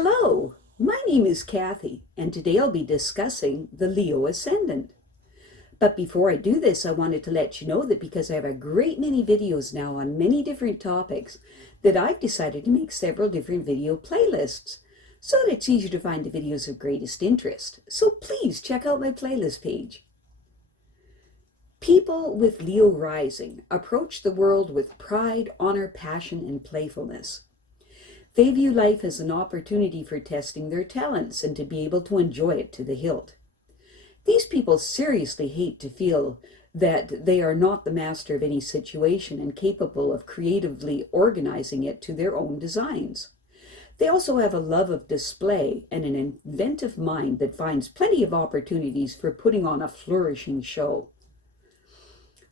Hello, my name is Kathy, and today I'll be discussing the Leo Ascendant. But before I do this, I wanted to let you know that because I have a great many videos now on many different topics, that I've decided to make several different video playlists so that it's easier to find the videos of greatest interest. So please check out my playlist page. People with Leo rising approach the world with pride, honor, passion, and playfulness. They view life as an opportunity for testing their talents and to be able to enjoy it to the hilt. These people seriously hate to feel that they are not the master of any situation and capable of creatively organizing it to their own designs. They also have a love of display and an inventive mind that finds plenty of opportunities for putting on a flourishing show.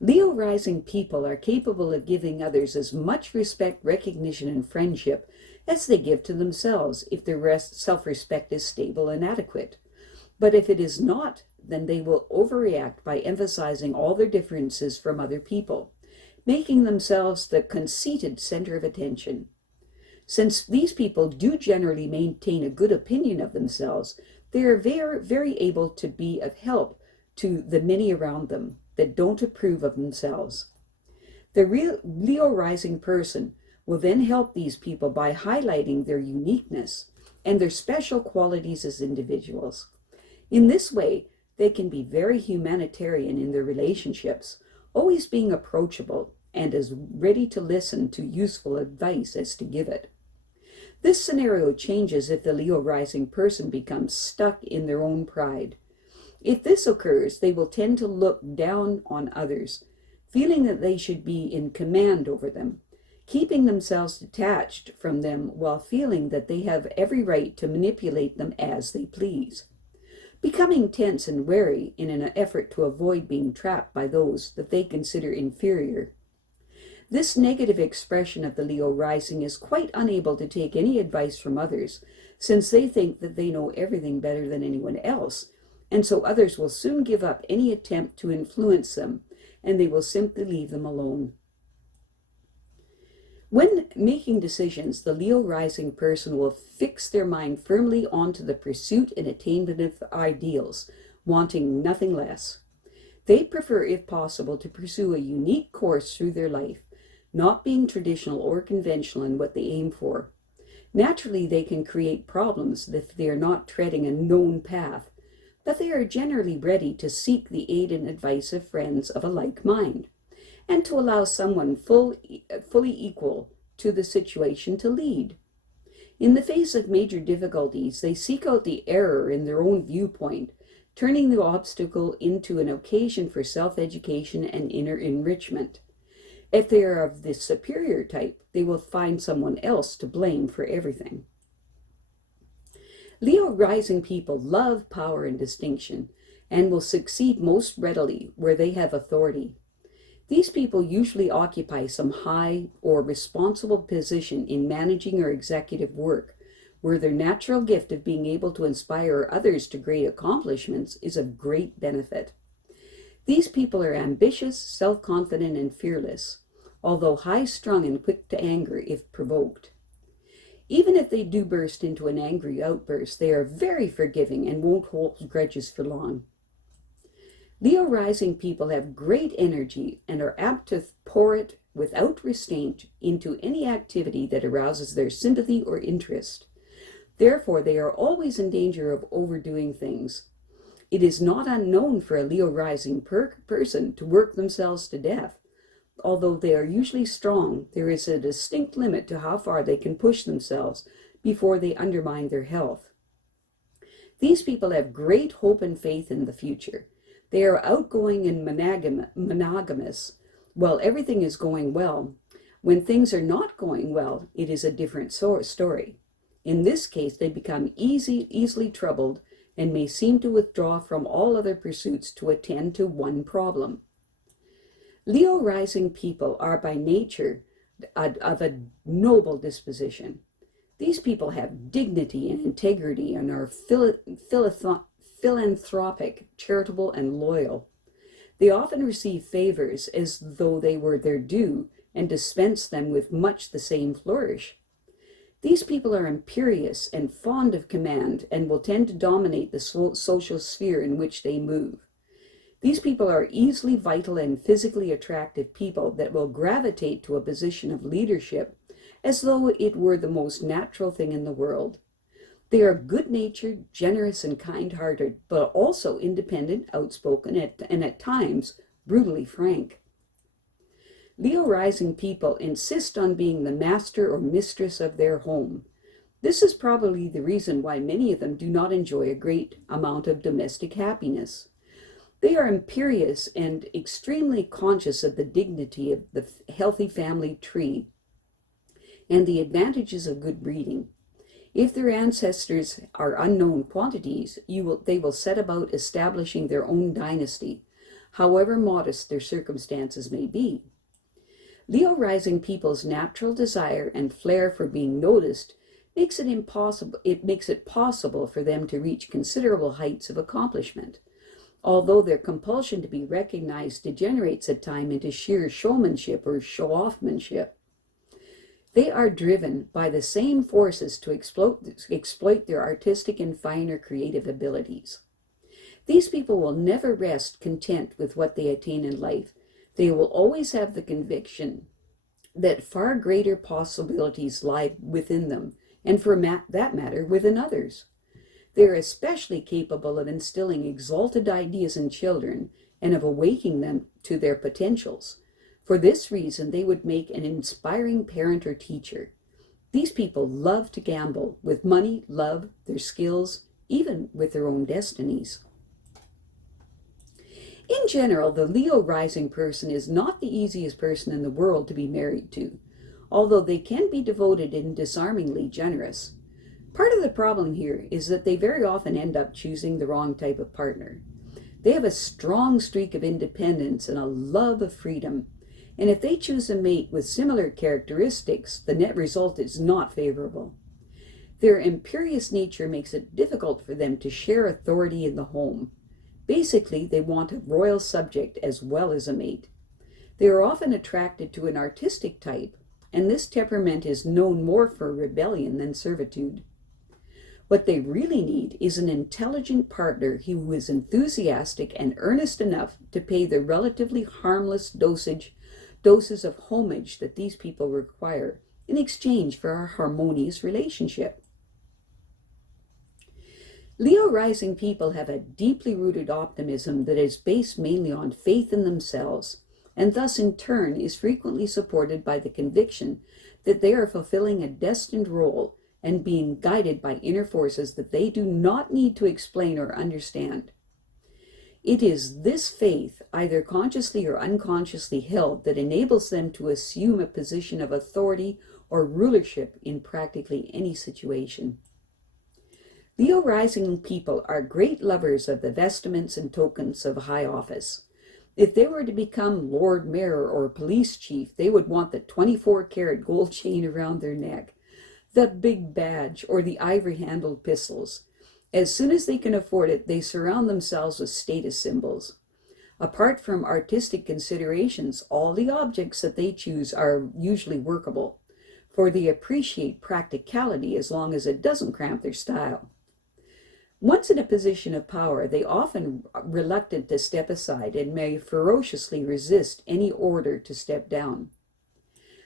Leo rising people are capable of giving others as much respect, recognition, and friendship as they give to themselves if their self-respect is stable and adequate. But if it is not, then they will overreact by emphasizing all their differences from other people, making themselves the conceited center of attention. Since these people do generally maintain a good opinion of themselves, they are very, very able to be of help to the many around them that don't approve of themselves. The real Leo rising person will then help these people by highlighting their uniqueness and their special qualities as individuals. In this way, they can be very humanitarian in their relationships, always being approachable and as ready to listen to useful advice as to give it. This scenario changes if the Leo rising person becomes stuck in their own pride. If this occurs, they will tend to look down on others, feeling that they should be in command over them, keeping themselves detached from them while feeling that they have every right to manipulate them as they please, becoming tense and wary in an effort to avoid being trapped by those that they consider inferior. This negative expression of the Leo rising is quite unable to take any advice from others, since they think that they know everything better than anyone else, and so others will soon give up any attempt to influence them, and they will simply leave them alone. When making decisions, the Leo rising person will fix their mind firmly onto the pursuit and attainment of ideals, wanting nothing less. They prefer, if possible, to pursue a unique course through their life, not being traditional or conventional in what they aim for. Naturally, they can create problems if they are not treading a known path, but they are generally ready to seek the aid and advice of friends of a like mind, and to allow someone fully equal to the situation to lead. In the face of major difficulties, they seek out the error in their own viewpoint, turning the obstacle into an occasion for self-education and inner enrichment. If they are of the superior type, they will find someone else to blame for everything. Leo rising people love power and distinction, and will succeed most readily where they have authority. These people usually occupy some high or responsible position in managing or executive work, where their natural gift of being able to inspire others to great accomplishments is of great benefit. These people are ambitious, self-confident, and fearless, although high-strung and quick to anger if provoked. Even if they do burst into an angry outburst, they are very forgiving and won't hold grudges for long. Leo rising people have great energy and are apt to pour it without restraint into any activity that arouses their sympathy or interest. Therefore, they are always in danger of overdoing things. It is not unknown for a Leo rising person to work themselves to death. Although they are usually strong, there is a distinct limit to how far they can push themselves before they undermine their health. These people have great hope and faith in the future. They are outgoing and monogamous while everything is going well. When things are not going well, it is a different story. In this case, they become easily troubled and may seem to withdraw from all other pursuits to attend to one problem. Leo rising people are by nature of a noble disposition. These people have dignity and integrity and are philanthropic, charitable, and loyal. They often receive favors as though they were their due and dispense them with much the same flourish. These people are imperious and fond of command and will tend to dominate the social sphere in which they move. These people are easily vital and physically attractive people that will gravitate to a position of leadership as though it were the most natural thing in the world. They are good-natured, generous, and kind-hearted, but also independent, outspoken, and at times brutally frank. Leo rising people insist on being the master or mistress of their home. This is probably the reason why many of them do not enjoy a great amount of domestic happiness. They are imperious and extremely conscious of the dignity of the healthy family tree and the advantages of good breeding. If their ancestors are unknown quantities, they will set about establishing their own dynasty, however modest their circumstances may be. Leo rising people's natural desire and flair for being noticed makes it possible for them to reach considerable heights of accomplishment, although their compulsion to be recognized degenerates at times into sheer showmanship or show-offmanship. They are driven by the same forces to exploit their artistic and finer creative abilities. These people will never rest content with what they attain in life. They will always have the conviction that far greater possibilities lie within them, and for that matter, within others. They are especially capable of instilling exalted ideas in children and of awakening them to their potentials. For this reason, they would make an inspiring parent or teacher. These people love to gamble with money, love, their skills, even with their own destinies. In general, the Leo rising person is not the easiest person in the world to be married to, although they can be devoted and disarmingly generous. Part of the problem here is that they very often end up choosing the wrong type of partner. They have a strong streak of independence and a love of freedom, and if they choose a mate with similar characteristics, the net result is not favorable. Their imperious nature makes it difficult for them to share authority in the home. Basically, they want a royal subject as well as a mate. They are often attracted to an artistic type, and this temperament is known more for rebellion than servitude. What they really need is an intelligent partner who is enthusiastic and earnest enough to pay the relatively harmless doses of homage that these people require in exchange for a harmonious relationship. Leo rising people have a deeply rooted optimism that is based mainly on faith in themselves, and thus in turn is frequently supported by the conviction that they are fulfilling a destined role and being guided by inner forces that they do not need to explain or understand. It is this faith, either consciously or unconsciously held, that enables them to assume a position of authority or rulership in practically any situation. Leo rising people are great lovers of the vestments and tokens of high office. If they were to become Lord Mayor or police chief, they would want the 24-karat gold chain around their neck, the big badge, or the ivory-handled pistols. As soon as they can afford it, they surround themselves with status symbols. Apart from artistic considerations, all the objects that they choose are usually workable, for they appreciate practicality as long as it doesn't cramp their style. Once in a position of power, they often reluctant to step aside and may ferociously resist any order to step down.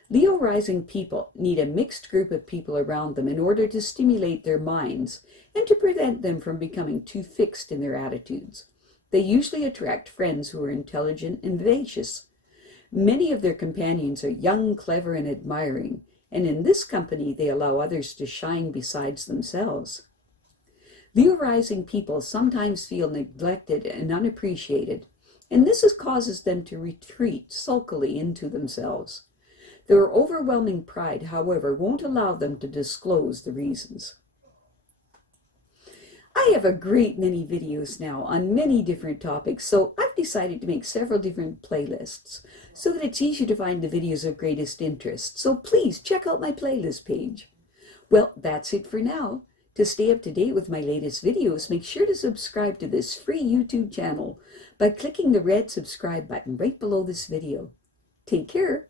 Leo rising people need a mixed group of people around them in order to stimulate their minds and to prevent them from becoming too fixed in their attitudes. They usually attract friends who are intelligent and vivacious. Many of their companions are young, clever, and admiring, and in this company they allow others to shine besides themselves. Leo rising people sometimes feel neglected and unappreciated, and this causes them to retreat sulkily into themselves. Their overwhelming pride, however, won't allow them to disclose the reasons. I have a great many videos now on many different topics, so I've decided to make several different playlists so that it's easier to find the videos of greatest interest. So please check out my playlist page. Well, that's it for now. To stay up to date with my latest videos, make sure to subscribe to this free YouTube channel by clicking the red subscribe button right below this video. Take care.